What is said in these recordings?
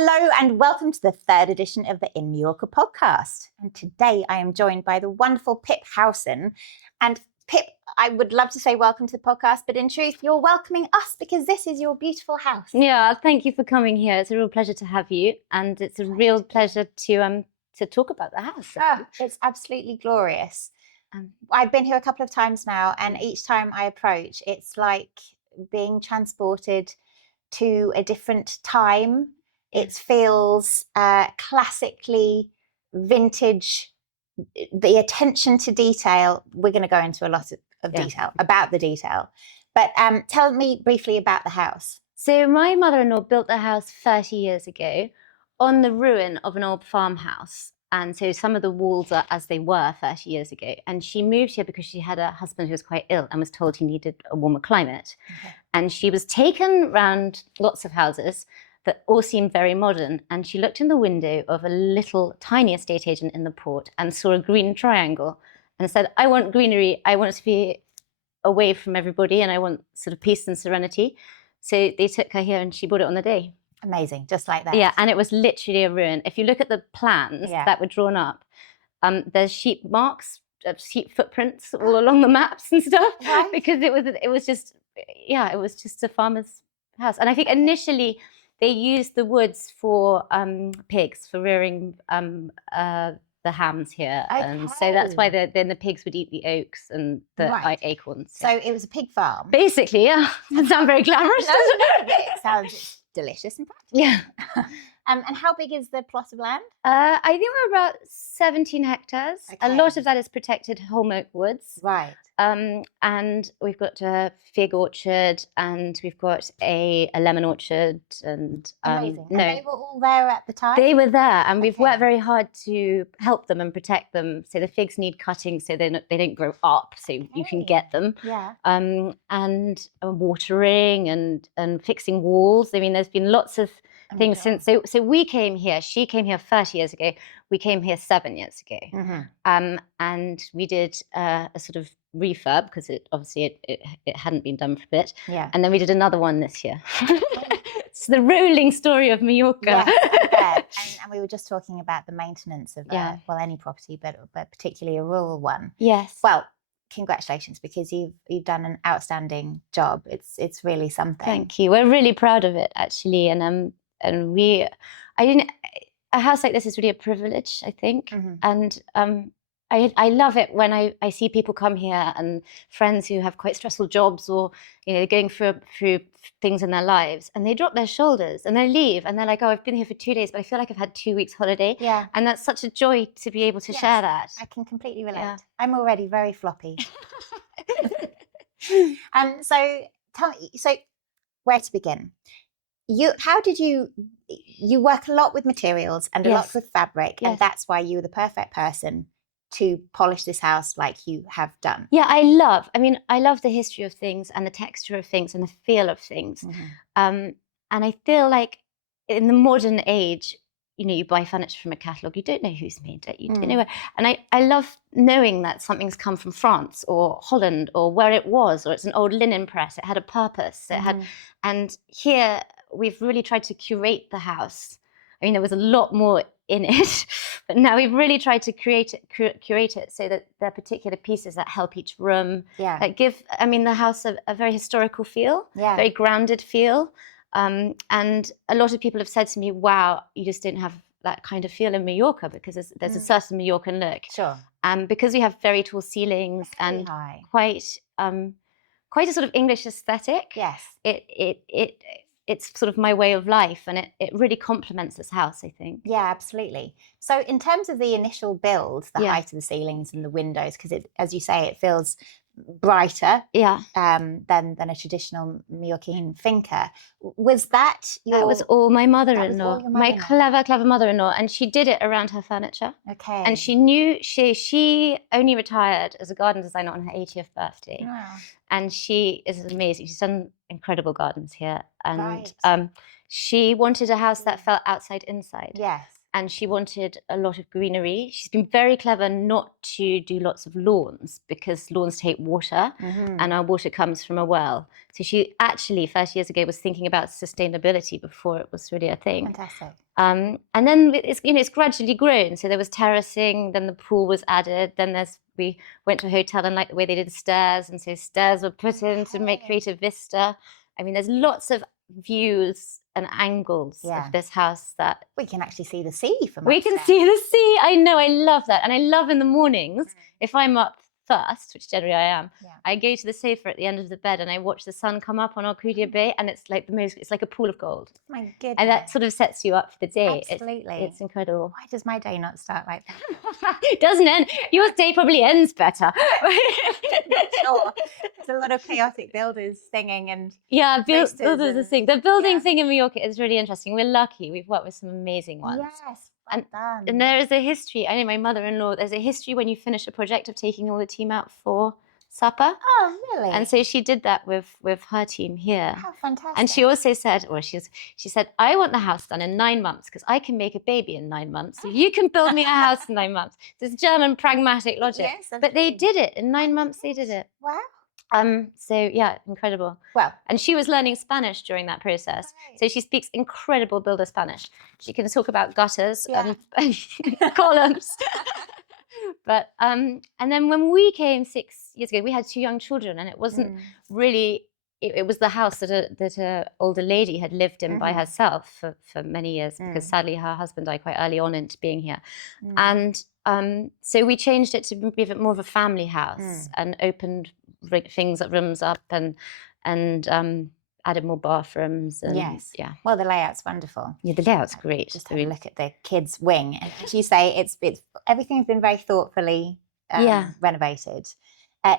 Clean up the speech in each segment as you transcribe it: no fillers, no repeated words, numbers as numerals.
Hello and welcome to the third edition of the In Mallorca Podcast. And today I am joined by the wonderful Pip Howeson. And Pip, I would love to say welcome to the podcast, but in truth, you're welcoming us because this is your beautiful house. Yeah, thank you for coming here. It's a real pleasure to have you, and it's a real pleasure to talk about the house. Oh, it's absolutely glorious. I've been here a couple of times now, and each time I approach, it's like being transported to a different time. It feels classically vintage. The attention to detail, we're going to go into a lot of detail about the detail. But tell me briefly about the house. So my mother-in-law built the house 30 years ago on the ruin of an old farmhouse. And so some of the walls are as they were 30 years ago. And she moved here because she had a husband who was quite ill and was told he needed a warmer climate. Okay. And she was taken around lots of houses that all seemed very modern. And she looked in the window of a little tiny estate agent in the port and saw a green triangle and said, I want greenery. I want to be away from everybody and I want sort of peace and serenity. So they took her here and she bought it on the day. Amazing, just like that. Yeah, and it was literally a ruin. If you look at the plans that were drawn up, there's sheep marks, sheep footprints all along the maps and stuff, right. Because it was just a farmer's house. And I think initially they used the woods for pigs, for rearing the hams here. Okay. And so that's why then the pigs would eat the oaks and the acorns. So it was a pig farm? Basically, yeah. Doesn't sound very glamorous, does it? It sounds delicious and practical. Yeah. And how big is the plot of land? I think we're about 17 hectares. Okay. A lot of that is protected holm oak woods. Right. And we've got a fig orchard and we've got a lemon orchard. And amazing. And they were all there at the time? They were there, and we've worked very hard to help them and protect them. So the figs need cutting so they don't grow up, so you can get them. Yeah. And watering and fixing walls. I mean, there's been lots of things since. So we came here. She came here 30 years ago. We came here 7 years ago. Mm-hmm. And we did a sort of refurb because it hadn't been done for a bit. Yeah. And then we did another one this year. It's the rolling story of Mallorca. Yes, and we were just talking about the maintenance of any property, but particularly a rural one. Yes. Well, congratulations, because you've done an outstanding job. It's really something. Thank you. We're really proud of it, actually, a house like this is really a privilege, I think. Mm-hmm. And I love it when I see people come here and friends who have quite stressful jobs or, they're going through things in their lives and they drop their shoulders and they leave and they're like, oh, I've been here for 2 days, but I feel like I've had 2 weeks holiday. Yeah. And that's such a joy to be able to share that. I can completely relate. Yeah. I'm already very floppy. So tell me, where to begin? You work a lot with materials and a lot with fabric, and that's why you were the perfect person to polish this house like you have done. Yeah, I love the history of things and the texture of things and the feel of things. Mm-hmm. And I feel like in the modern age, you buy furniture from a catalogue, you don't know who's made it, you don't know where. And I love knowing that something's come from France or Holland or where it was, or it's an old linen press, it had a purpose. And here we've really tried to curate the house. I mean, there was a lot more in it, but now we've really tried to curate it so that there are particular pieces that help each room, that give, the house a very historical feel, very grounded feel. And a lot of people have said to me, wow, you just don't have that kind of feel in Mallorca, because there's a certain Mallorcan look. Sure. Because we have very tall ceilings and quite a sort of English aesthetic. Yes. It's sort of my way of life, and it really complements this house, I think. Yeah, absolutely. So in terms of the initial build, the height of the ceilings and the windows, because as you say, it feels brighter than a traditional Mallorquin finca. Was that was all my mother-in-law, my clever mother-in-law, and she did it around her furniture. Okay. And she knew she only retired as a garden designer on her 80th birthday. Wow. And she is amazing. She's done incredible gardens here. And she wanted a house that felt outside inside. Yes. and she wanted a lot of greenery. She's been very clever not to do lots of lawns because lawns take water, and our water comes from a well. So she actually 30 years ago was thinking about sustainability before it was really a thing. Fantastic. And then it's gradually grown. So there was terracing, then the pool was added, then we went to a hotel and liked the way they did the stairs, and so stairs were put in to create a vista. I mean, there's lots of views and angles of this house that we can actually see the sea from we can see the sea. I know, I love that. And I love in the mornings, if I'm up first, which generally I am, I go to the sofa at the end of the bed and I watch the sun come up on Alcudia Bay, and it's like it's like a pool of gold. My goodness. And that sort of sets you up for the day. Absolutely. It's incredible. Why does my day not start like that? It doesn't end. Your day probably ends better. Sure. There's a lot of chaotic builders singing and builders are the thing. The building thing in Mallorca is really interesting. We're lucky. We've worked with some amazing ones. Yes. And there is a history. I know my mother-in-law, there's a history when you finish a project of taking all the team out for supper. Oh, really? And so she did that with her team here. How fantastic. And she also said, she said, I want the house done in 9 months because I can make a baby in 9 months. So you can build me a house in 9 months. This German pragmatic logic. Yes, but they did it. In 9 months, they did it. Wow. So yeah, incredible. Well, and she was learning Spanish during that process. Right. So she speaks incredible builder Spanish. She can talk about gutters and columns. But and then when we came 6 years ago, we had 2 young children, and it wasn't really. It was the house that a older lady had lived in by herself for many years, because sadly her husband died quite early on into being here, and so we changed it to be a bit more of a family house and opened rooms up and added more bathrooms. And, well, the layout's wonderful. Yeah, the layout's great. Just have a look at the kids' wing, and as you say, it's everything's been very thoughtfully renovated.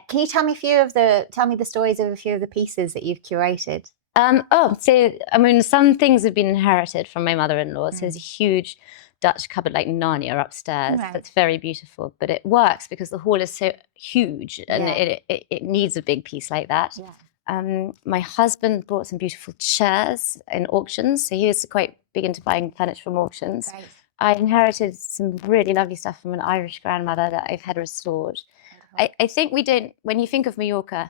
Can you tell me the stories of a few of the pieces that you've curated? So I mean, some things have been inherited from my mother-in-law. So there's a huge Dutch cupboard like Narnia upstairs. Right. That's very beautiful, but it works because the hall is so huge, and it needs a big piece like that. Yeah. My husband brought some beautiful chairs in auctions, so he was quite big into buying furniture from auctions. Right. I inherited some really lovely stuff from an Irish grandmother that I've had restored. I think when you think of Mallorca,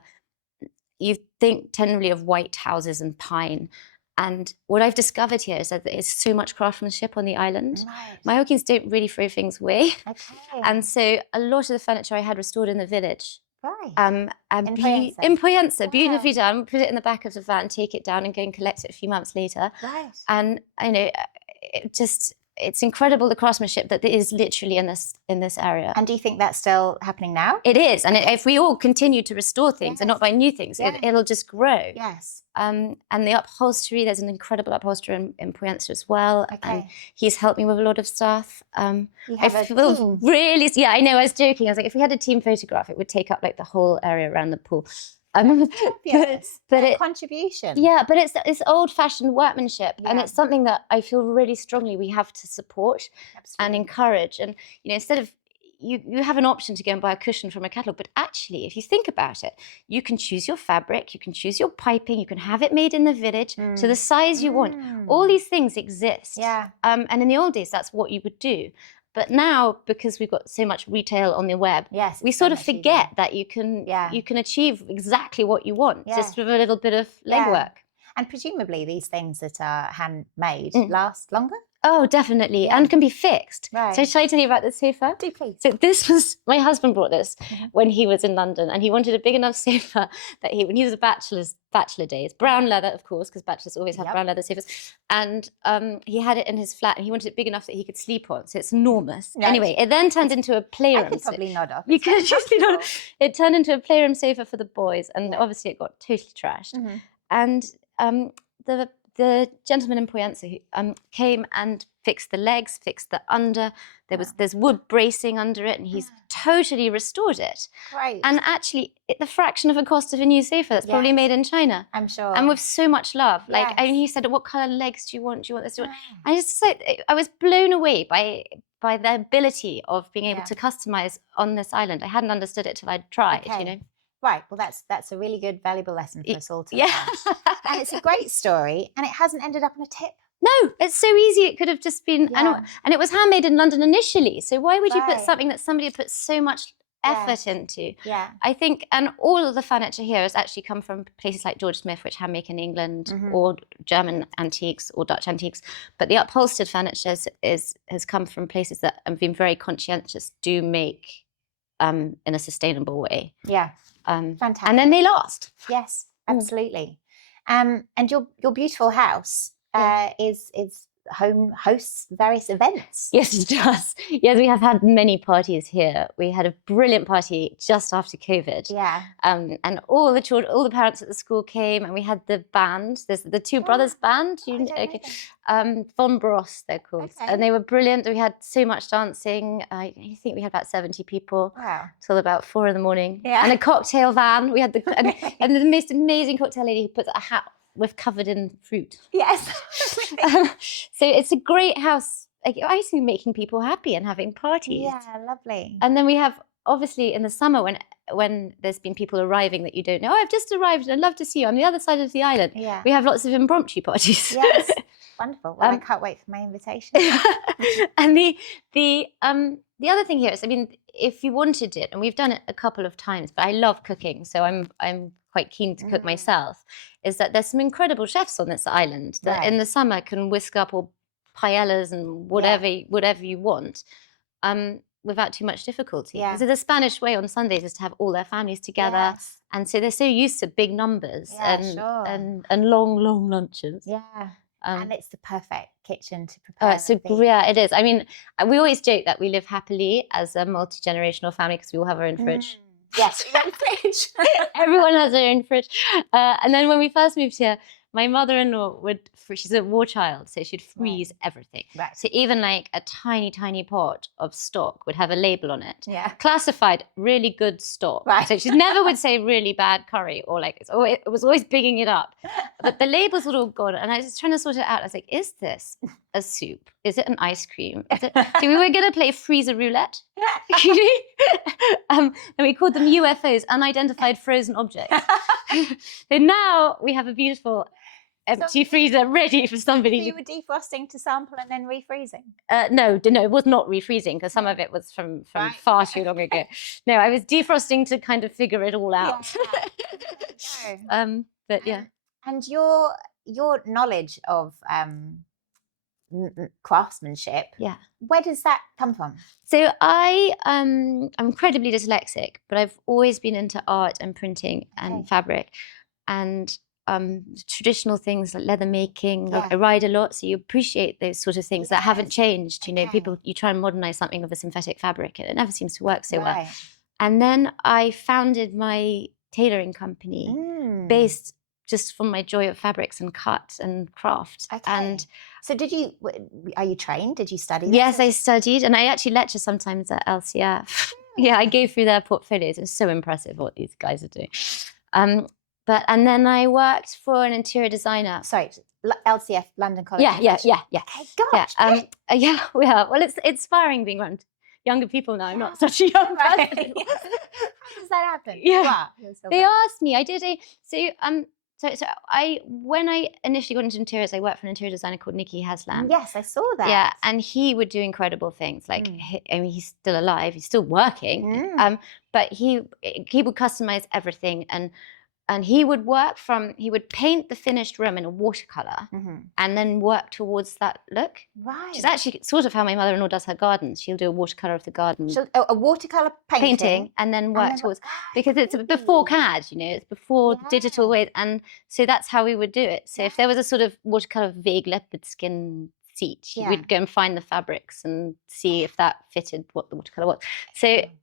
you think generally of white houses and pine. And what I've discovered here is that there's so much craftsmanship on the island. Right. Mallorcans don't really throw things away. Okay. And so a lot of the furniture I had restored in the village. Right. In Pollença, beautifully done. Put it in the back of the van, take it down and go and collect it a few months later. Right. And it's incredible, the craftsmanship that is literally in this area. And do you think that's still happening now? It is. And if we all continue to restore things and not buy new things, it'll just grow. Yes. And the upholstery, there's an incredible upholsterer in Pollença as well. Okay. And he's helped me with a lot of stuff. You have a team. Really, I know, I was joking. I was like, if we had a team photograph, it would take up like the whole area around the pool. But contribution. Yeah, but it's old-fashioned workmanship, and it's something that I feel really strongly we have to support and encourage. And instead of you have an option to go and buy a cushion from a catalogue, but actually, if you think about it, you can choose your fabric, you can choose your piping, you can have it made in the village to the size you want. All these things exist. Yeah. And in the old days, that's what you would do. But now, because we've got so much retail on the web, we sort of forget that you can achieve exactly what you want just with a little bit of legwork. And presumably these things that are handmade last longer? Oh, definitely, and can be fixed. Right. So shall I tell you about the sofa? Do please. So this was, my husband brought this when he was in London, and he wanted a big enough sofa that when he was a bachelor days, brown leather, of course, because bachelors always have brown leather sofas, and he had it in his flat, and he wanted it big enough that he could sleep on, so it's enormous. Right. Anyway, it then turned into a playroom. I could probably nod off. You could usually nod. It turned into a playroom sofa for the boys, and obviously it got totally trashed. And the gentleman in Pollença who came and fixed the legs, fixed the under. There's wood bracing under it, and he's totally restored it. Right. And actually, the fraction of the cost of a new sofa that's probably made in China. I'm sure. And with so much love. Like, and he said, "What colour legs do you want? Do you want this? Do you want?" I just said, I was blown away by the ability of being able to customize on this island. I hadn't understood it till I'd tried. Right, well, that's a really good, valuable lesson for us all to learn. And it's a great story, and it hasn't ended up on a tip. No, it's so easy. It could have just been, and it was handmade in London initially. So why would you put something that somebody had put so much effort into? Yeah. I think, and all of the furniture here has actually come from places like George Smith, which handmake in England, or German antiques or Dutch antiques. But the upholstered furniture has come from places that have been very conscientious, do make in a sustainable way. Yeah. Fantastic. And then they last. Yes, absolutely. And your beautiful house is hosts various events. Yes, it does. Yes, we have had many parties here. We had a brilliant party just after COVID. Yeah. And all the children, all the parents at the school came, and we had the band. There's the Two Brothers Band. Von Bross, they're called. Okay. And they were brilliant. We had so much dancing. I think we had about 70 people. Wow. Till about 4 a.m. Yeah. And a cocktail van. We had and the most amazing cocktail lady who puts a hat with covered in fruit. Yes. So it's a great house. Like, I see making people happy and having parties. Yeah, lovely. And then we have, obviously, in the summer when there's been people arriving that you don't know. Oh, I've just arrived and I'd love to see you. I'm the other side of the island. Yeah. We have lots of impromptu parties. Yes. Wonderful. Well, I can't wait for my invitation. And the other thing here is, I mean, if you wanted it, and we've done it a couple of times, but I love cooking, so I'm quite keen to cook myself, is that there's some incredible chefs on this island that in the summer can whisk up all paellas and whatever you want without too much difficulty. Yeah. So the Spanish way on Sundays is to have all their families together. Yes. And so they're so used to big numbers and long lunches. Yeah. And it's the perfect kitchen to Oh, prepare. yeah, it is. I mean, we always joke that we live happily as a multi-generational family because we all have our own fridge. Yes, your own fridge. Everyone has their own fridge. And then when we first moved here, my mother-in-law she's a war child, so she'd freeze everything. Right. So even like a tiny pot of stock would have a label on it. Yeah. Classified really good stock. Right. So she never would say really bad curry or like, it was always bigging it up. But the labels were all gone. And I was trying to sort it out. I was like, is this a soup? Is it an ice cream? So we were going to play freezer roulette. And we called them UFOs, unidentified frozen objects. And now we have a beautiful empty freezer ready for somebody. So you were defrosting to sample and then refreezing? No, it was not refreezing because some of it was from far too long ago. No, I was defrosting to kind of figure it all out. Yeah. But yeah. And your knowledge of craftsmanship, where does that come from? So I'm incredibly dyslexic, but I've always been into art and printing and fabric and traditional things like leather making. I ride a lot, so you appreciate those sort of things that haven't changed. You know, you try and modernize something with a synthetic fabric and it never seems to work so well. And then I founded my tailoring company based just from my joy of fabrics and cut and craft. And so are you trained? Did you study this? Yes, I studied, and I actually lecture sometimes at LCF. Yeah, I go through their portfolios. It's so impressive what these guys are doing. And then I worked for an interior designer. Sorry, LCF, London College. Yeah. Okay, gosh. Yeah. Well, it's inspiring being around younger people now. I'm not such a young person. How does that happen? Yeah. Wow. They asked me. I did when I initially got into interiors, I worked for an interior designer called Nikki Haslam. Yes, I saw that. Yeah, and he would do incredible things. Like, he's still alive, he's still working. But he would customize everything, and he would he would paint the finished room in a watercolor and then work towards that look. Right. Which is actually sort of how my mother-in-law does her gardens. She'll do a watercolor of the garden. So a watercolor painting and then work towards, because it's before CAD, it's before digital ways. And so that's how we would do it. So if there was a sort of watercolor vague leopard skin seat, we'd go and find the fabrics and see if that fitted what the watercolor was.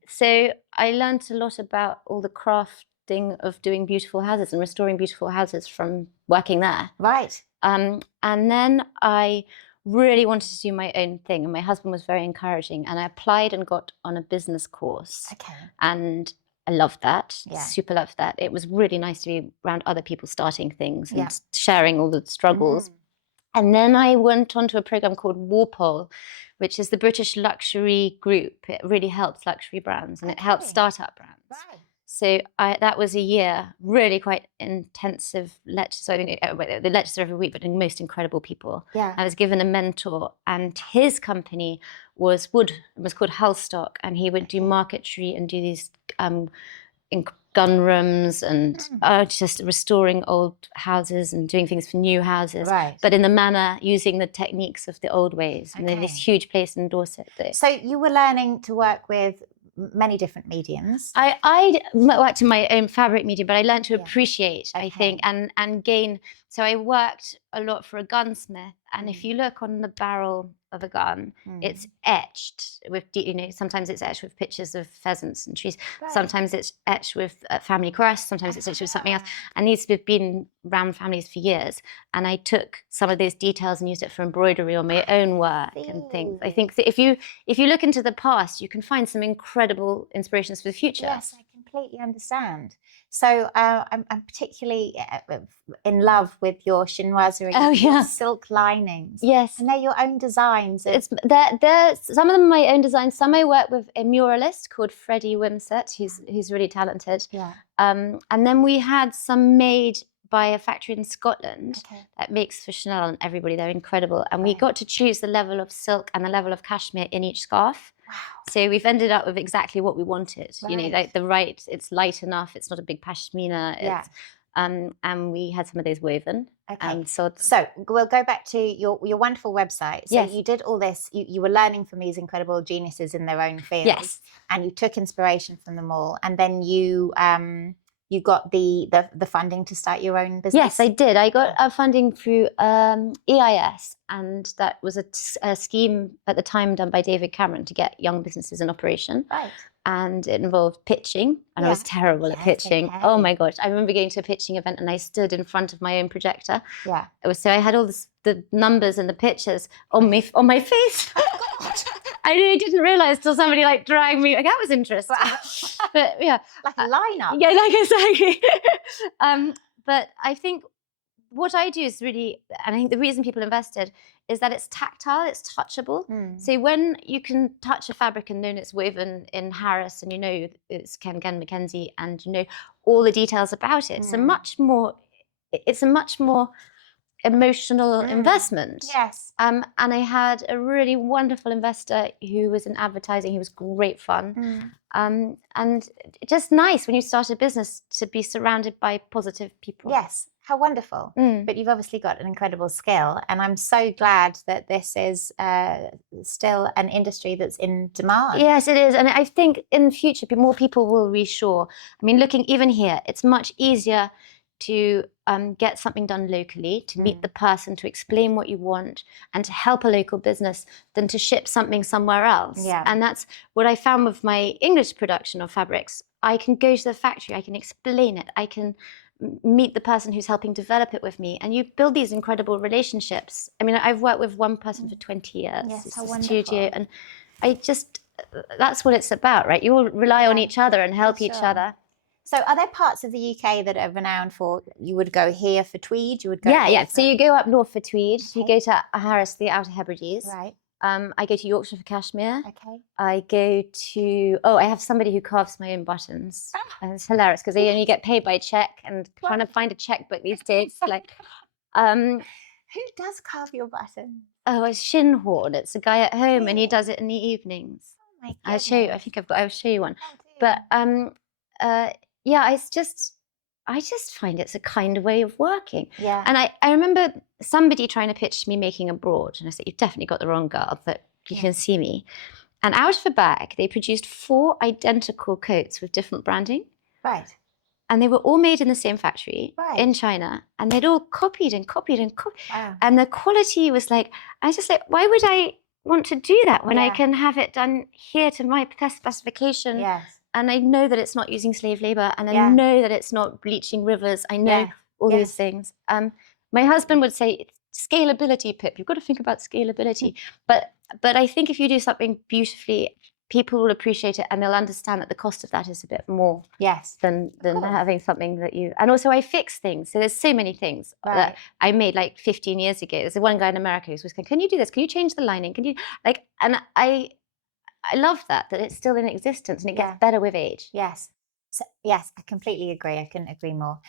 So I learned a lot about all the crafting of doing beautiful houses and restoring beautiful houses from working there. Right. And then I really wanted to do my own thing, and my husband was very encouraging, and I applied and got on a business course. Okay. And I loved that. Yeah. Super loved that. It was really nice to be around other people starting things and sharing all the struggles. And then I went on to a program called Walpole, which is the British luxury group. It really helps luxury brands and it helps startup brands. Right. So that was a year, really quite intensive lectures. So I mean, the lectures are every week, but the most incredible people. Yeah. I was given a mentor, and his company was called Hullstock, and he would do marquetry and do these in gun rooms and just restoring old houses and doing things for new houses, but in the manner using the techniques of the old ways. And then this huge place in Dorset. So you were learning to work with many different mediums. I worked in my own fabric medium, but I learned to appreciate, I think, and gain. So I worked a lot for a gunsmith, and if you look on the barrel of a gun, it's etched with, sometimes it's etched with pictures of pheasants and trees. Sometimes it's etched with a family crest. Sometimes it's etched with something else. And these have been around families for years. And I took some of those details and used it for embroidery on my own work and things. I think that if you look into the past, you can find some incredible inspirations for the future. Yes, I completely understand. So I'm particularly in love with your chinoiserie, your silk linings. Yes. And they're your own designs. They're some of them are my own designs. Some I work with a muralist called Freddie Wimsett, who's really talented. Yeah. And then we had some made by a factory in Scotland that makes for Chanel and everybody. They're incredible. And we got to choose the level of silk and the level of cashmere in each scarf. Wow. So we've ended up with exactly what we wanted. Like it's light enough. It's not a big pashmina. And we had some of those woven. Okay. So we'll go back to your wonderful website. So you did all this. You were learning from these incredible geniuses in their own fields. Yes. And you took inspiration from them all. And then you got the funding to start your own business. Yes, I did. I got funding through EIS, and that was a scheme at the time done by David Cameron to get young businesses in operation. Right. And it involved pitching, and I was terrible at pitching. Okay. Oh my gosh! I remember going to a pitching event, and I stood in front of my own projector. Yeah. So I had all the numbers and the pictures on my face. Oh God. I really didn't realize till somebody dragged me. That was interesting. But yeah, like a lineup. Yeah, exactly. But I think what I do is really, and I think the reason people invested is that it's tactile, it's touchable. So when you can touch a fabric and know it's woven in Harris, and it's Ken Mackenzie, and all the details about it, it's a much more emotional investment. Yes. And I had a really wonderful investor who was in advertising. He was great fun. And just nice when you start a business to be surrounded by positive people. Yes. How wonderful. But you've obviously got an incredible skill. And I'm so glad that this is still an industry that's in demand. Yes, it is. And I think in the future, more people will reshore. I mean, looking even here, it's much easier to get something done locally, to meet the person, to explain what you want, and to help a local business than to ship something somewhere else. Yeah. And that's what I found with my English production of fabrics. I can go to the factory, I can explain it, I can meet the person who's helping develop it with me, and you build these incredible relationships. I mean, I've worked with one person for 20 years. Yes, how wonderful. Studio, and that's what it's about, right? You all rely on each other and help each other. So are there parts of the UK that are renowned for, you would go here for tweed, you would go here for... So you go up north for tweed, you go to Harris, the Outer Hebrides. Right. I go to Yorkshire for cashmere. Okay. I go to, I have somebody who carves my own buttons. And it's hilarious because they only get paid by check, and trying to find a checkbook these days. Who does carve your buttons? Oh, a Shinhorn. It's a guy at home and he does it in the evenings. Oh my goodness. I'll show you. I think I'll show you one. But I just find it's a kind of way of working. Yeah. And I remember somebody trying to pitch me making a broad, and I said, "You've definitely got the wrong girl, but you can see me." And out of a bag, they produced 4 identical coats with different branding. Right. And they were all made in the same factory in China, and they'd all copied and copied and copied. Wow. And the quality was I was just why would I want to do that when I can have it done here to my specification? Yes. And I know that it's not using slave labor, and I know that it's not bleaching rivers. I know all these things. My husband would say, it's scalability, Pip. You've got to think about scalability. But I think if you do something beautifully, people will appreciate it, and they'll understand that the cost of that is a bit more than having something that you... And also I fix things. So there's so many things that I made 15 years ago. There's one guy in America who's going, "Can you do this? Can you change the lining? Can you..." And I love that it's still in existence and it gets better with age. Yes. So, yes, I completely agree. I couldn't agree more.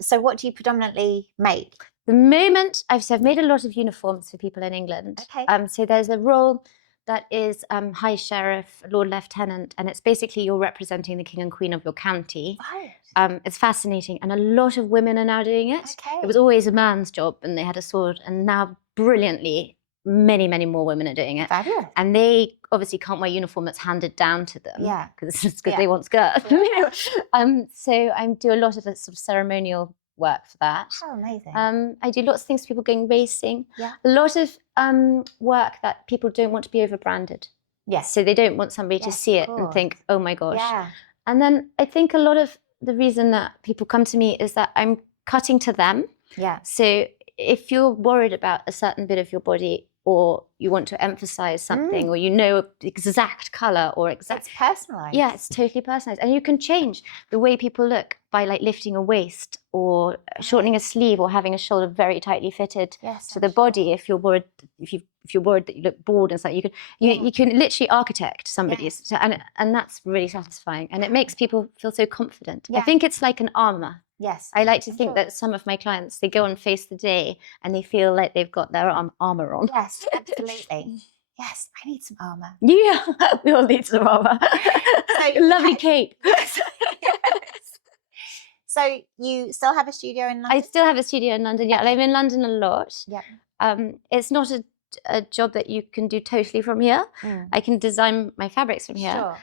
So what do you predominantly make? The moment I've made a lot of uniforms for people in England. Okay. So there's a role that is High Sheriff, Lord Lieutenant, and it's basically you're representing the King and Queen of your county. Right. It's fascinating, and a lot of women are now doing it. Okay. It was always a man's job, and they had a sword, and now brilliantly, many, many more women are doing it. Fabulous. And they obviously can't wear uniform that's handed down to them. Yeah. Because they want skirts. Yeah. So I do a lot of the sort of ceremonial work for that. How amazing. I do lots of things for people going racing. Yeah. A lot of work that people don't want to be over-branded. Yes. So they don't want somebody to Yes, see of it and course. think, oh my gosh. Yeah. And then I think a lot of the reason that people come to me is that I'm cutting to them. Yeah. So if you're worried about a certain bit of your body, or you want to emphasize something, or you know exact color or exact. It's personalized. Yeah, it's totally personalized. And you can change the way people look by like lifting a waist or shortening a sleeve or having a shoulder very tightly fitted to the body. If you're worried, if you're worried that you look bored and stuff, you can literally architect somebody's, and that's really satisfying. And it makes people feel so confident. Yeah. I think it's like an armor. Yes. I like to think that some of my clients, they go and face the day and they feel like they've got their armor on. Yes, absolutely. Yes, I need some armor. Yeah, we all need some armor. Lovely cape. Yes. So you still have a studio in London? I still have a studio in London, yeah. Okay. I'm in London a lot. Yeah. It's not a job that you can do totally from here. I can design my fabrics from here. Sure.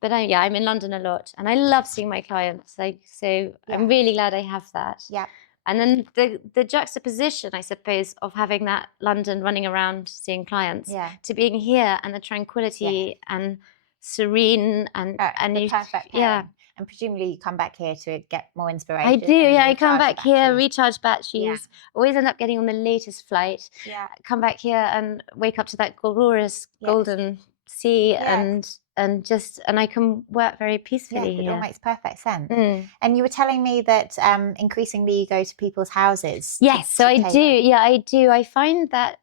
But I'm in London a lot, and I love seeing my clients. I'm really glad I have that. Yeah. And then the juxtaposition, I suppose, of having that London running around seeing clients to being here, and the tranquility and serene and the perfect pairing. And presumably you come back here to get more inspiration. I do, yeah. I come back here, recharge batteries. Always end up getting on the latest flight. Yeah. Come back here and wake up to that glorious golden sea, and I can work very peacefully here. It all makes perfect sense. And you were telling me that increasingly you go to people's houses. Yes, so I do. Yeah, I do. I find that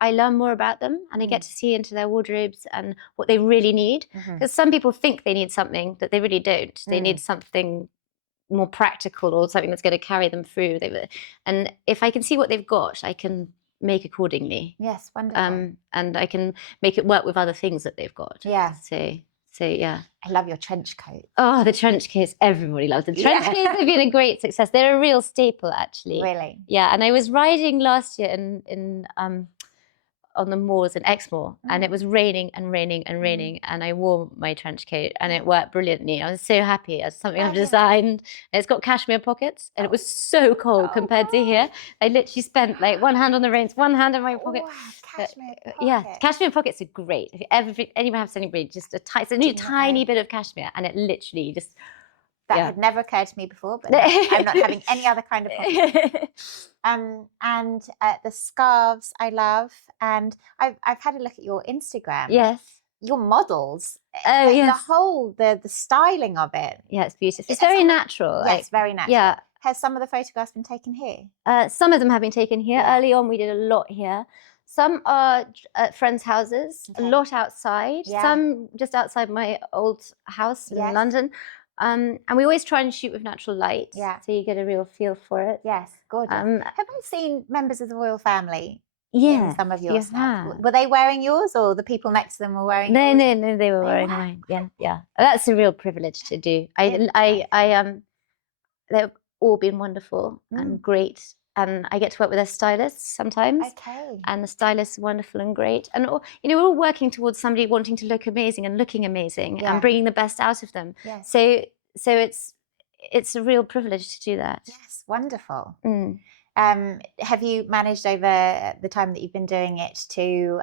I learn more about them, and I get to see into their wardrobes and what they really need. Because some people think they need something that they really don't. They need something more practical or something that's going to carry them through. And if I can see what they've got, I can make accordingly. Yes, wonderful. And I can make it work with other things that they've got. Yeah. So yeah. I love your trench coat. Oh, the trench coats. Everybody loves the trench coats. Have been a great success. They're a real staple, actually. Really? Yeah. And I was riding last year in on the moors in Exmoor, and it was raining and raining and raining, and I wore my trench coat, and it worked brilliantly. I was so happy. It's something I've designed. It's got cashmere pockets, and it was so cold compared to here. I literally spent like one hand on the reins, one hand in my pocket. Wow, cashmere pockets. Yeah, cashmere pockets are great. If anyone has anybody, just it's a new tiny bit of cashmere, and it literally just. That had never occurred to me before, but I'm not having any other kind of pocket. And the scarves I love, and I've had a look at your Instagram. Yes. Your models. Oh, yes. The whole, the styling of it. Yeah, it's beautiful. It's very natural. Yeah, it's very natural. Yeah. Has some of the photographs been taken here? Some of them have been taken here. Early on, we did a lot here. Some are at friends' houses, a lot outside. Some just outside my old house in London. And we always try and shoot with natural light, so you get a real feel for it. Yes, gorgeous. Have I seen members of the royal family in some of your stuff? Were they wearing yours, or the people next to them were wearing yours? No, they were wearing mine. Yeah. That's a real privilege to do. They've all been wonderful and great. And I get to work with their stylists sometimes. Okay. And the stylists are wonderful and great. And we're all working towards somebody wanting to look amazing and looking amazing and bringing the best out of them. Yes. So it's a real privilege to do that. Yes, wonderful. Have you managed over the time that you've been doing it to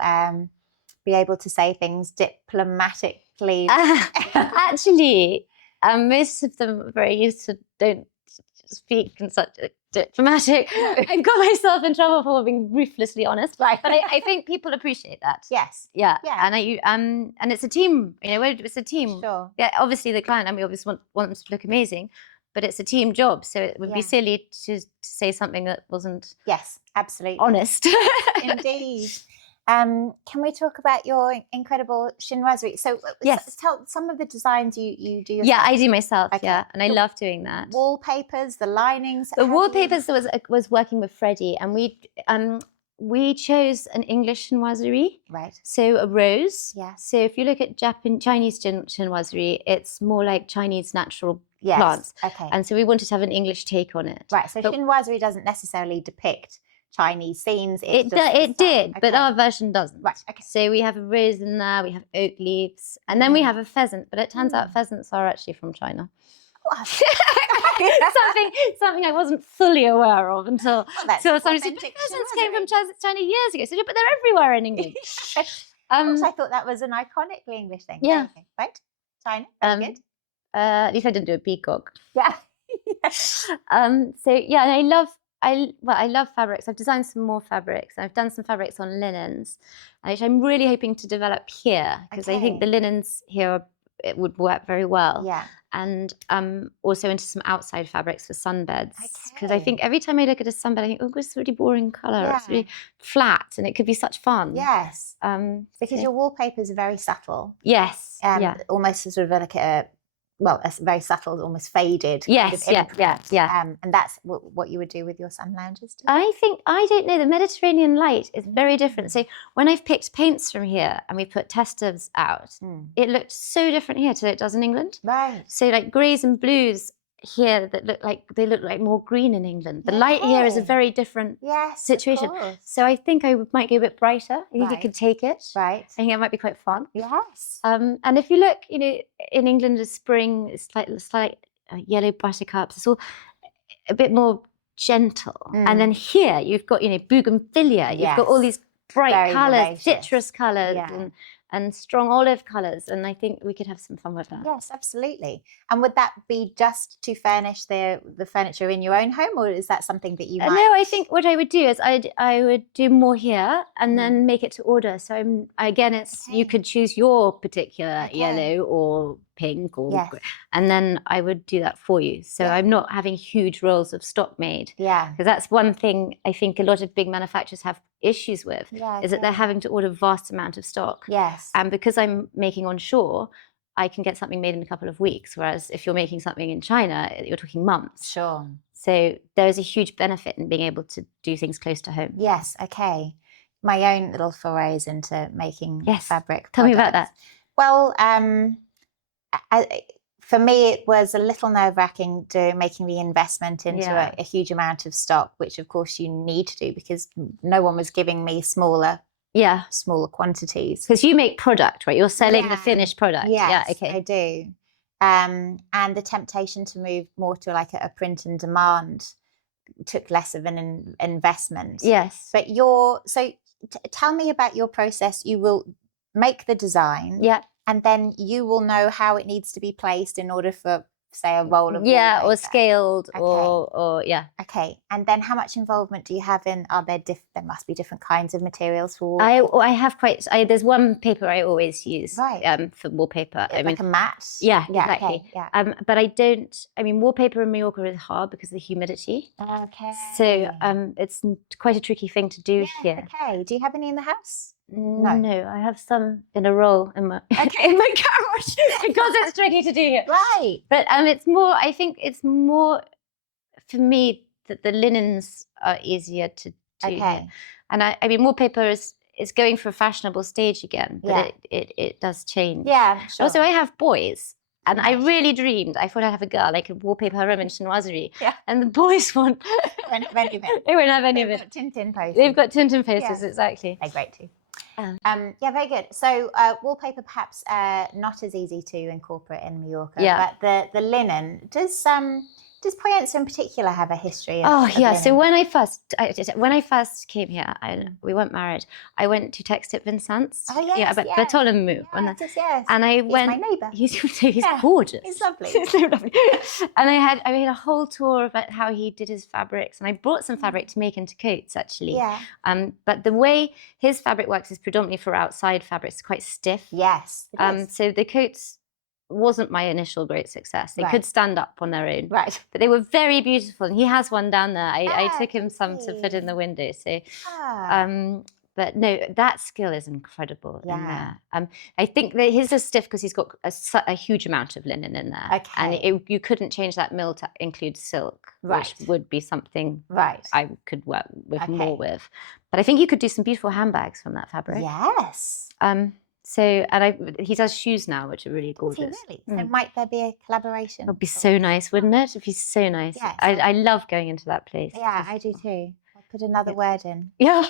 be able to say things diplomatically? Actually, most of them are very used to don't speak in such a diplomatic. I've got myself in trouble for being ruthlessly honest, but I think people appreciate that. Yes. Yeah. And it's a team. It's a team. Sure. Yeah. Obviously, the client, and we obviously want them to look amazing, but it's a team job, so it would be silly to say something that wasn't. Yes, absolutely honest. Indeed. Can we talk about your incredible chinoiserie? So Yes. tell some of the designs you do yourself. Yeah, I do myself. Okay. Yeah, and I love doing that. Wallpapers, the linings. The wallpapers was working with Freddie, and we chose an English chinoiserie. Right. So a rose. Yeah. So if you look at Chinese chinoiserie, it's more like Chinese natural Yes. plants. Okay. And so we wanted to have an English take on it. Right. So chinoiserie doesn't necessarily depict Chinese scenes. It did, but our version doesn't. Right. Okay. So we have a rose in there, we have oak leaves, and then we have a pheasant. But it turns out pheasants are actually from China. something I wasn't fully aware of until somebody said, pheasants came from China years ago. So, but they're everywhere in England. I thought that was an iconically English thing. Yeah. Okay. Right. China. Very good. At least I didn't do a peacock. Yeah. So yeah, and I love fabrics. I've designed some more fabrics. I've done some fabrics on linens, which I'm really hoping to develop here because I think the linens here it would work very well. Yeah. And also into some outside fabrics for sunbeds because I think every time I look at a sunbed, I think, oh, it's a really boring colour. Yeah. It's really flat, and it could be such fun. Yes. Because your wallpapers are very subtle. Yes. Almost sort of like a very subtle, almost faded. Yes, kind of yeah. And that's what you would do with your sun lounges too? I don't know, the Mediterranean light is very different. So when I've picked paints from here and we put testers out, it looked so different here to it does in England. Right. So like greys and blues here that look like more green in England. The light here is a very different situation. So I think I might go a bit brighter. I think it could take it. Right. I think it might be quite fun. Yes. And if you look, in England in spring, it's like yellow buttercups. It's all a bit more gentle. And then here you've got, bougainvillea. You've got all these bright colours, citrus colours, and strong olive colours, and I think we could have some fun with that. Yes, absolutely. And would that be just to furnish the furniture in your own home, or is that something that you might... No, I think what I would do is I would do more here and then make it to order. So you could choose your particular yellow or pink or and then I would do that for you. So I'm not having huge rolls of stock made. Yeah. Because that's one thing I think a lot of big manufacturers have issues with is that they're having to order vast amount of stock. Yes. And because I'm making onshore, I can get something made in a couple of weeks. Whereas if you're making something in China, you're talking months. Sure. So there's a huge benefit in being able to do things close to home. Yes. Okay. My own little forays into making fabric. Tell me about that. Well, for me, it was a little nerve-wracking making the investment into a huge amount of stock, which of course you need to do because no one was giving me smaller quantities. Because you make product, right? You're selling the finished product. Yes, I do. And the temptation to move more to like a print and demand took less of an investment. Yes. But tell me about your process. You will make the design. Yeah. And then you will know how it needs to be placed in order for, say, a roll of wallpaper. Or scaled, or Okay, and then how much involvement do you have in? There must be different kinds of materials for wallpaper. I have there's one paper I always use for wallpaper. Like a matte. Yeah, exactly. Okay, yeah. But I don't. I mean, wallpaper in Mallorca is hard because of the humidity. Okay. So it's quite a tricky thing to do here. Okay. Do you have any in the house? No, I have some in a roll in my in my garage because it's tricky to do here. Right. But it's more. I think it's more for me that the linens are easier to do here. And I mean, wallpaper is going for a fashionable stage again, but it does change. Yeah, sure. Also, I have boys. And I really dreamed, I thought I'd have a girl, I could wallpaper her room in chinoiserie. Yeah. And the boys They won't have any of it. They won't have any of it. They've got Tintin posters. They've got Tintin posters, exactly. They're great too. Very good. So wallpaper perhaps not as easy to incorporate in Mallorca, but the linen, does Pollença in particular have a history of linen? So when I first came here, we weren't married. I went to Textile Vincent's. Oh yes, but Pollença. Yes. And I He's went. my neighbour. He's gorgeous. He's lovely. He's so lovely. And I made a whole tour about how he did his fabrics, and I brought some fabric to make into coats actually. Yeah. But the way his fabric works is predominantly for outside fabrics, it's quite stiff. Yes. So the coats wasn't my initial great success. They could stand up on their own. Right. But they were very beautiful. And he has one down there. I took him some to put in the window. So But no, that skill is incredible in Yeah. there. I think that his is stiff because he's got a huge amount of linen in there. Okay. And you couldn't change that mill to include silk, Right. which would be something Right. I could work with Okay. more with. But I think you could do some beautiful handbags from that fabric. Yes. He does shoes now, which are really Does he gorgeous. really? So might there be a collaboration? It'd be so nice, wouldn't it? It'd be so nice. Yes. I love going into that place. Yeah, I do too. I'll put another word in. Yeah.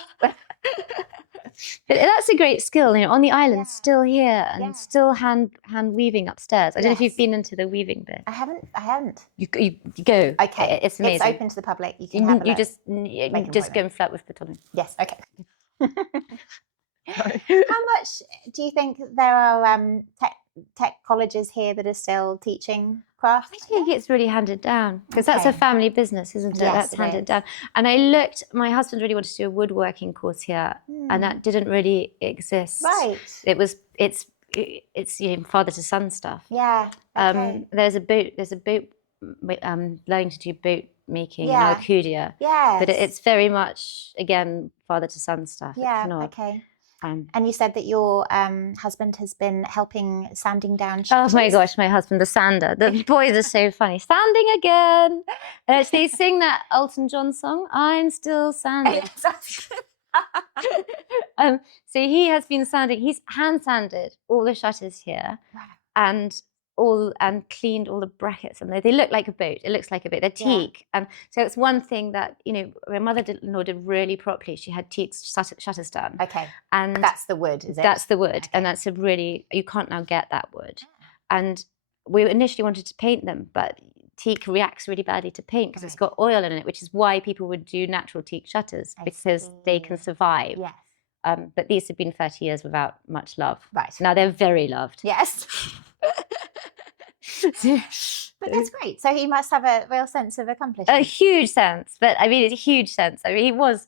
But that's a great skill, you know, on the island, still here and still hand weaving upstairs. I don't know if you've been into the weaving bit. I haven't. You go. Okay. It's amazing. It's open to the public. You can have a look. You just go and flirt with baton. Yes, okay. How much do you think there are tech colleges here that are still teaching craft? I think it's really handed down because that's a family business, isn't it? Yes, That's it handed is. down. And I looked, my husband really wanted to do a woodworking course here and that didn't really exist. Right. It's you know, father to son stuff. Yeah. Okay. There's a boat learning to do boat making in Yeah. Alcudia. Yes. But it's very much, again, father to son stuff. Yeah. It's not. Okay. And you said that your husband has been helping sanding down shutters. Oh my gosh, my husband, the sander. The boys are so funny. Sanding again. They sing that Elton John song, I'm Still Sanding. So he has been sanding. He's hand sanded all the shutters here, and cleaned all the brackets, and they look like a boat. It looks like a boat. They're teak, and so it's one thing that, you know, my mother-in-law did really properly. She had teak shutters done. Okay, and that's the wood, is it? That's the wood, Okay. and that's a really, you can't now get that wood. And we initially wanted to paint them, but teak reacts really badly to paint because it's got oil in it, which is why people would do natural teak shutters, because they can survive. Yes. But these have been 30 years without much love. Right. Now they're very loved. Yes. But that's great. So he must have a real sense of accomplishment. A huge sense. But I mean, it's a huge sense. I mean, he was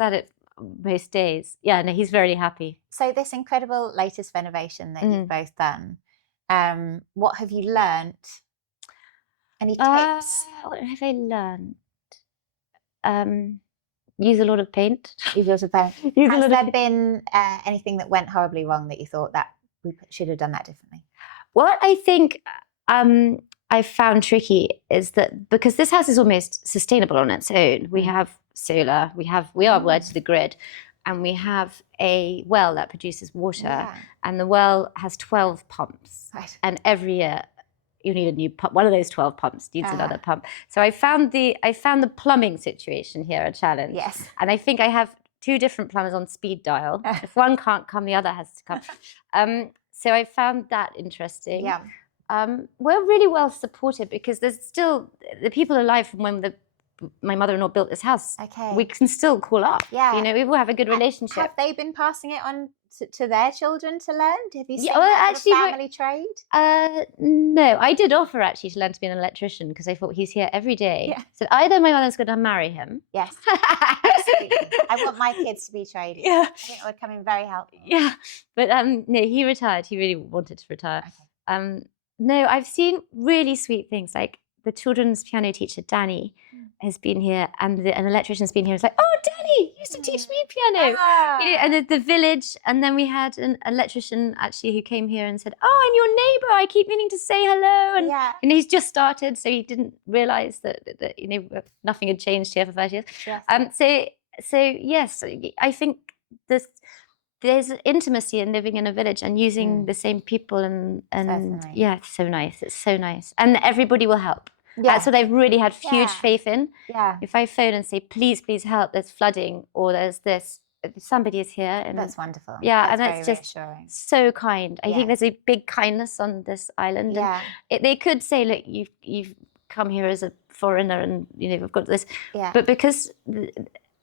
at it most days. Yeah, no, he's very happy. So this incredible latest renovation that you've both done, what have you learnt? Any tips? What have I learned? Use a lot of paint. Has there been anything that went horribly wrong that you thought that we should have done that differently? What I think I found tricky is that because this house is almost sustainable on its own, we have solar, we are wired to the grid, and we have a well that produces water, and the well has 12 pumps, and every year you need a new pump. One of those 12 pumps needs another pump. So I found the plumbing situation here a challenge. Yes. And I think I have 2 different plumbers on speed dial. If one can't come, the other has to come. So I found that interesting. Yeah. We're really well supported because there's still the people alive from when my mother-in-law built this house. Okay. We can still call up. Yeah. You know, we will have a good relationship. Have they been passing it on to their children to learn? Have you seen Yeah, well, that actually, family trade? No, I did offer actually to learn to be an electrician because I thought he's here every day. Yeah. So either my mother's going to marry him. Yes, absolutely. I want my kids to be tradies. Yeah. I think it would come in very helpful. Yeah, but no, he retired. He really wanted to retire. Okay. No, I've seen really sweet things like the children's piano teacher, Danny, has been here, and an electrician's been here. It's like, oh, Danny used to teach me piano. Ah. You know, and the village, and then we had an electrician actually who came here and said, oh, I'm your neighbour. I keep meaning to say hello. And he's just started, so he didn't realise that you know, nothing had changed here for 30 years. Yes. So yes, I think there's an intimacy in living in a village and using the same people and Certainly. yeah, it's so nice. It's so nice. And everybody will help. Yeah. That's what I've really had huge faith in. Yeah. If I phone and say, please help, there's flooding or there's this, somebody is here. And That's wonderful. yeah, That's and that's very just reassuring. so kind. I Yeah. think there's a big kindness on this island. Yeah. And they could say, look, you've come here as a foreigner and, you know, we've got this. Yeah. But because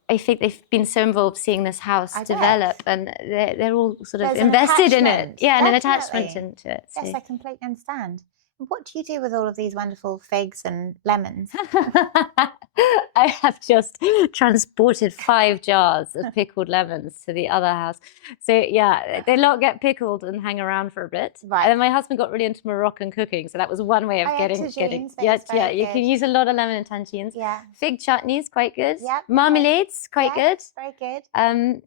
I think they've been so involved seeing this house develop, and they're all sort of There's an invested in it. attachment. Yeah, and an Definitely. attachment into it. Yes, So. I completely understand. What do you do with all of these wonderful figs and lemons? I have just transported 5 jars of pickled lemons to the other house. So yeah, they lot get pickled and hang around for a bit. Right. And then my husband got really into Moroccan cooking, so that was one way of getting. Yeah. You can use a lot of lemon and tangines. Yeah. Fig chutneys, quite good. Yeah. Marmalades, quite good. Very good.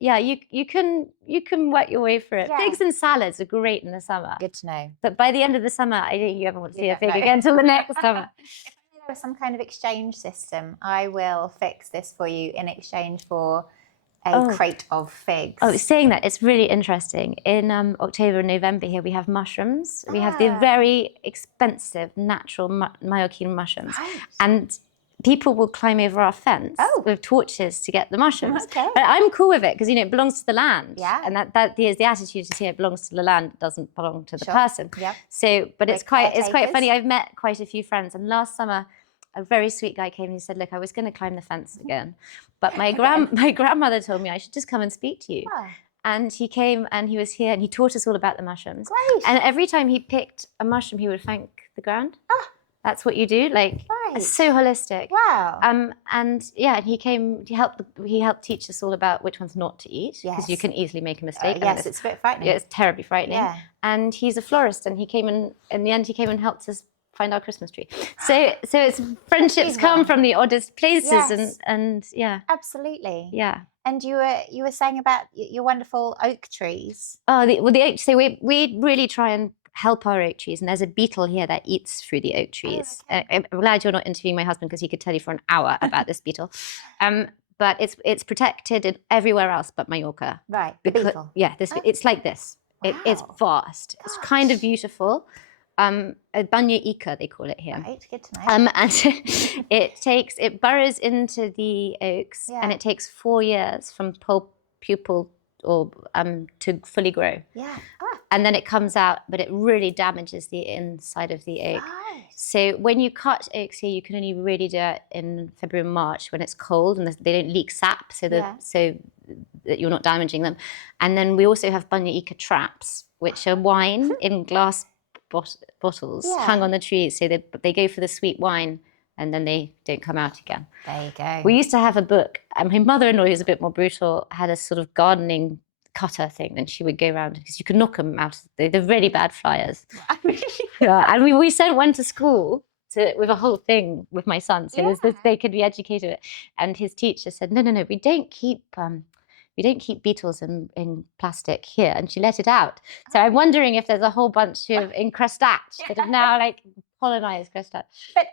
Yeah, you can work your way through it. Yeah. Figs and salads are great in the summer. Good to know. But by the end of the summer, I don't think you ever want to see a fig again until the next summer. If there was some kind of exchange system, I will fix this for you in exchange for a crate of figs. Oh, saying that, it's really interesting. In October and November here, we have mushrooms. We have the very expensive natural Mallorcan mushrooms. Right. And people will climb over our fence with torches to get the mushrooms. Okay. But I'm cool with it because, it belongs to the land. Yeah. And that is the attitude to see it belongs to the land, it doesn't belong to the person. Yep. So, but it's Like quite funny. I've met quite a few friends, and last summer a very sweet guy came and he said, "Look, I was going to climb the fence again, but my grandmother told me I should just come and speak to you." Oh. And he came and he was here and he taught us all about the mushrooms. Great. And every time he picked a mushroom, he would thank the ground. That's what you do. Like, it's so holistic. Wow. And he helped teach us all about which ones not to eat, because you can easily make a mistake. Yes, it's a bit frightening. Yeah, it's terribly frightening. Yeah. And he's a florist, and he came in the end, he came and helped us find our Christmas tree. So it's friendships come from the oddest places, and yeah. Absolutely. Yeah. And you were saying about your wonderful oak trees. Oh, the oak. So we really try and help our oak trees, and there's a beetle here that eats through the oak trees. I'm glad you're not interviewing my husband, because he could tell you for an hour about this beetle. But it's protected everywhere else but Mallorca. Right. The beetle. Yeah. It's like this. Wow. It's vast. It's kind of beautiful. A banya ika, they call it here. Right, good to know. And it burrows into the oaks, and it takes 4 years from pupil or to fully grow. Yeah. And then it comes out, but it really damages the inside of the oak. Right. So when you cut oaks here, you can only really do it in February and March when it's cold and they don't leak sap, so that you're not damaging them. And then we also have banya ika traps, which are wine in glass bottles hung on the trees, so they go for the sweet wine and then they don't come out again. There you go. We used to have a book, and my mother-in-law, who's a bit more brutal, had a sort of gardening cutter thing, and she would go around because you could knock them out. They're really bad flyers. Yeah, and we sent one to school with a whole thing with my son, so they could be educated. And his teacher said, no, we don't keep beetles in plastic here, and she let it out. So I'm wondering if there's a whole bunch of in Crestach that have now colonized Crestach. But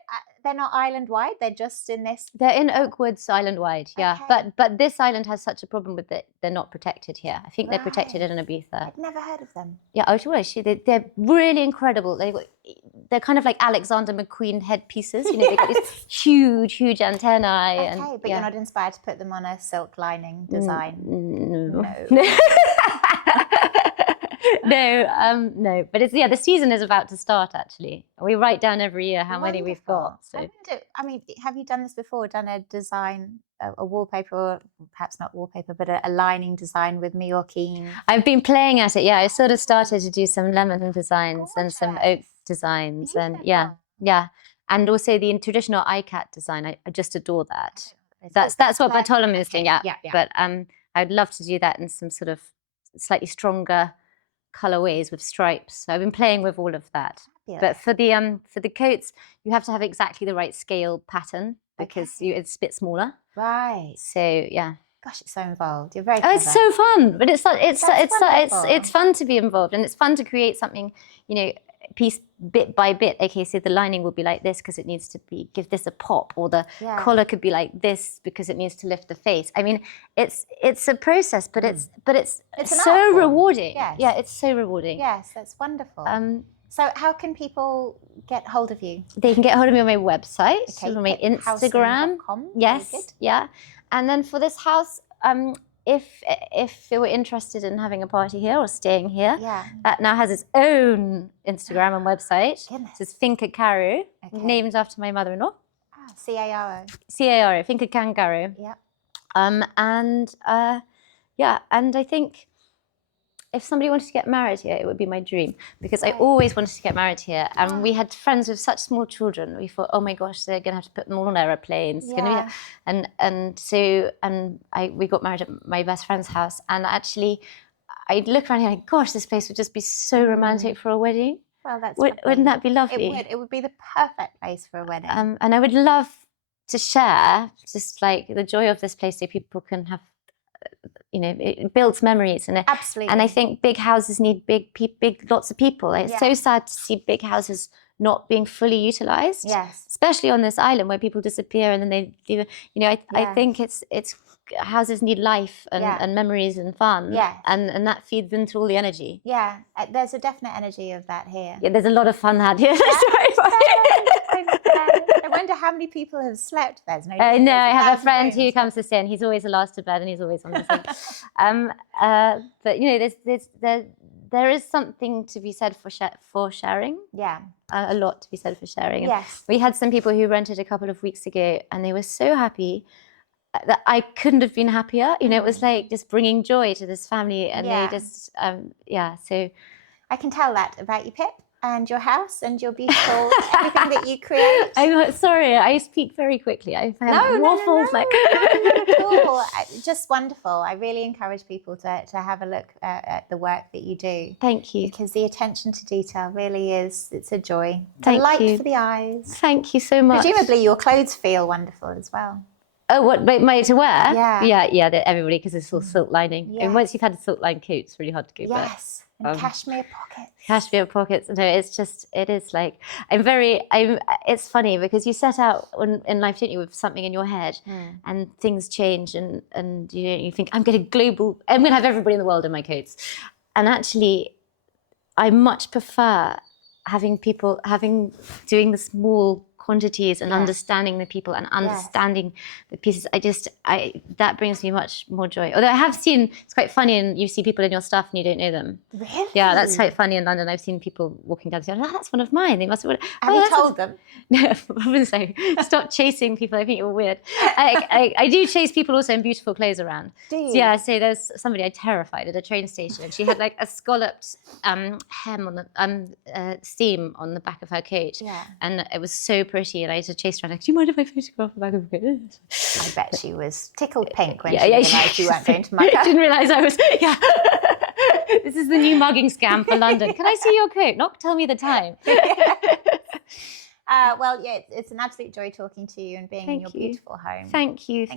they're not island wide. They're just in this. They're in Oakwoods island wide, yeah. Okay. But this island has such a problem with it. They're not protected here. I think they're protected in Ibiza. I've never heard of them. Yeah, they're really incredible. They're kind of like Alexander McQueen headpieces. They've got these huge antennae. Okay, but you're not inspired to put them on a silk lining design. No. No. But the season is about to start. Actually, we write down every year how many we've got. So. Have you done this before? Done a design, a wallpaper, or perhaps not wallpaper, but a lining design with Mallorquin? I've been playing at it. Yeah, I sort of started to do some lemon designs and some oak designs, Beautiful. and yeah, and also the traditional ICAT design. I just adore that. That's what Bartolome is doing. Yeah. But I'd love to do that in some sort of slightly stronger colorways with stripes. So I've been playing with all of that. Yeah. But for the coats, you have to have exactly the right scale pattern, because it's a bit smaller. Right. So yeah. Gosh, it's so involved. You're very clever. Oh, it's so fun. But it's fun to be involved, and it's fun to create something, piece bit by bit. Okay, so the lining will be like this because it needs to give this a pop, or the collar could be like this because it needs to lift the face. I mean, it's a process, but it's so rewarding. Yes. Yeah, it's so rewarding. Yes, that's wonderful. So how can people get hold of you? They can get hold of me on my website, on my Instagram. Piphoweson.com. Yes, yeah. And then for this house, if they were interested in having a party here or staying here, that now has its own Instagram and website. Goodness. So it's Finca Caro, named after my mother-in-law. C-A-R-O. C-A-R-O, Finca Caro. Yeah. And I think if somebody wanted to get married here, it would be my dream, because I always wanted to get married here. And we had friends with such small children. We thought, oh my gosh, they're going to have to put them all on aeroplanes. Yeah. We got married at my best friend's house. And actually, I look around here and gosh, this place would just be so romantic for a wedding. Well, wouldn't that be lovely? It would be the perfect place for a wedding. And I would love to share just like the joy of this place, so people can have, it builds memories. And Absolutely. And I think big houses need big lots of people. It's so sad to see big houses not being fully utilized. Yes. Especially on this island where people disappear and then they leave. I think it's houses need life and memories and fun. Yes. And that feeds into all the energy. Yeah, there's a definite energy of that here. Yeah, there's a lot of fun had here. I wonder how many people have slept. There's no. No, I have a friend who comes to stay, and he's always the last to bed, and he's always on the same. But there is something to be said for sharing. Yeah, a lot to be said for sharing. Yes, we had some people who rented a couple of weeks ago, and they were so happy that I couldn't have been happier. It was like just bringing joy to this family, and they just So I can tell that about you, Pip, and your house and your beautiful everything that you create. I'm sorry, I speak very quickly. I have waffles not at all. Just wonderful. I really encourage people to have a look at the work that you do. Thank you. Because the attention to detail really it's a joy. Thank Delight you. for the eyes. Thank you so much. Presumably your clothes feel wonderful as well. Oh, what, made to wear? Yeah. Everybody, because it's all silk lining. Yeah. And once you've had a silk lined coat, it's really hard to go back. Yes, and cashmere pockets. Cashmere pockets. No, it is like, it's funny because you set out in life, don't you, with something in your head and things change and you think, I'm going to have everybody in the world in my coats. And actually, I much prefer doing the small quantities and understanding the people and understanding the pieces. That brings me much more joy. Although I have seen, it's quite funny, and you see people in your stuff and you don't know them. Really? Yeah, that's quite funny in London. I've seen people walking down the street, that's one of mine. They must have. Have you told them? No, I wouldn't say. Stop chasing people. I think you're weird. I do chase people also in beautiful clothes around. Do you? Yeah, so there's somebody I terrified at a train station, and she had like a scalloped hem on the seam on the back of her coat. Yeah. And it was so pretty, and I used to chase around like, do you mind if I photograph the back of her coat? I bet she was tickled pink when she realised you weren't going to mug her. I didn't realise I was, This is the new mugging scam for London. Can I see your coat? Not tell me the time. It's an absolute joy talking to you and being in your beautiful home. Thank you. So